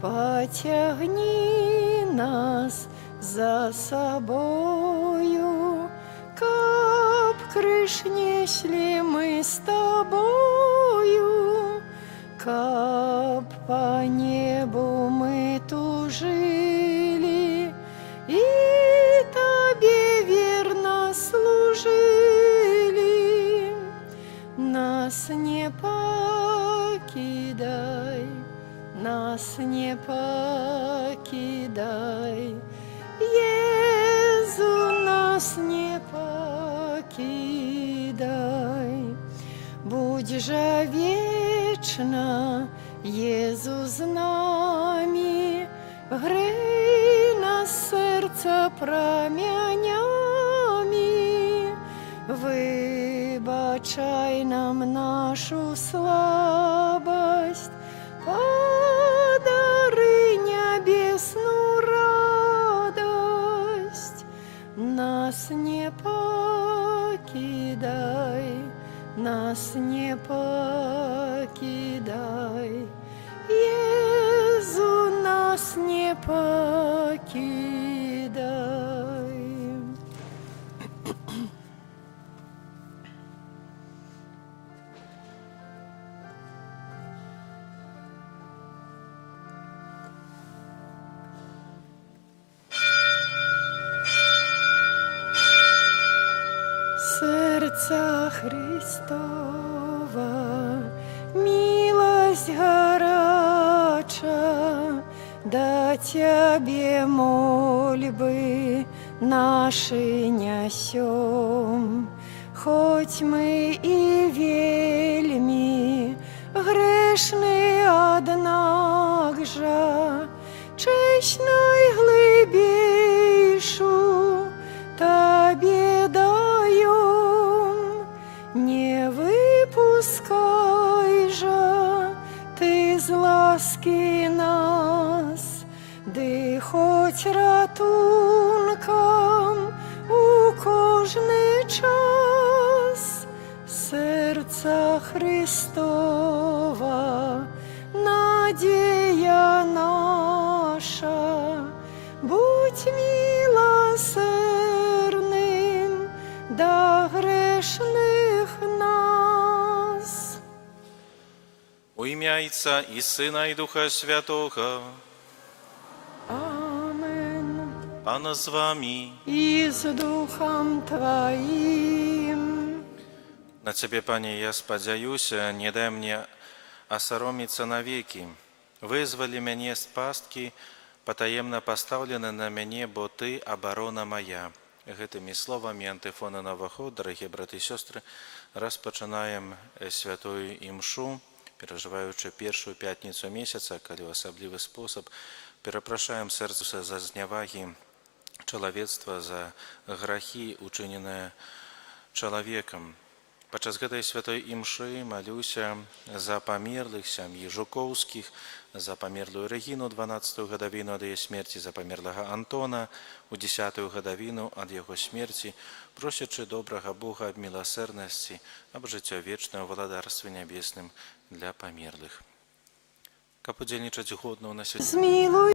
потягни нас за собою, каб крыш несли мы с тобою, каб по небу мы тужили и Тебе верно служили. Нас не покидай, нас не покидай, Езу, нас не покидай. Будь же вечно, Езу, с нами, грей нас сердце промянями, выбачай нам нашу слабость, подари небесную радость. Нас не покидай, нас не покидай, Езу, нас не покидай. Сердца Христова, милость горяча, да Тебе мольбы наши несем. Хоть мы и вельми грешны, однак же честь найглибейшу Тебе даем. Не выпускай же Ты з ласки нас, ды хоть ратунком у кожний час. Сердца Христова, надія наша, будь милосердним до грешних нас. У ім'я Отця і Сина, і Духа Святого. Amen. Пана з вами. И с Духом Твоим. На Ciebie, Panie, ja спадзяюся, не дай мне осоромиться навеки. Вызвали мяне з пасткі, патаемна пастаўлены на мяне, бо Ты абарона моя. Гэтымі словамі антыфона на ўваход, дарагія браты і сёстры, распачынаем святую імшу, перажываючы першую пятніцу месяца, калі ў асаблівы спосаб перапрашаем сэрца за знявагі чалавецтва, за грахі, учыненыя чалавекам. Падчас гэтай святой імшы малюся за памерлых сям'і Жукоўскіх, за памерлую Рэгіну 12-ю гадавіну ад яе смерці, за памерлага Антона у 10-ю гадавіну ад яго смерці, просячы добрага Бога аб міласэрнасці, аб жыццё вечнае ў валадарстве нябесным для памерлых. Каб удзельнічаць годна ў нас. Змилуй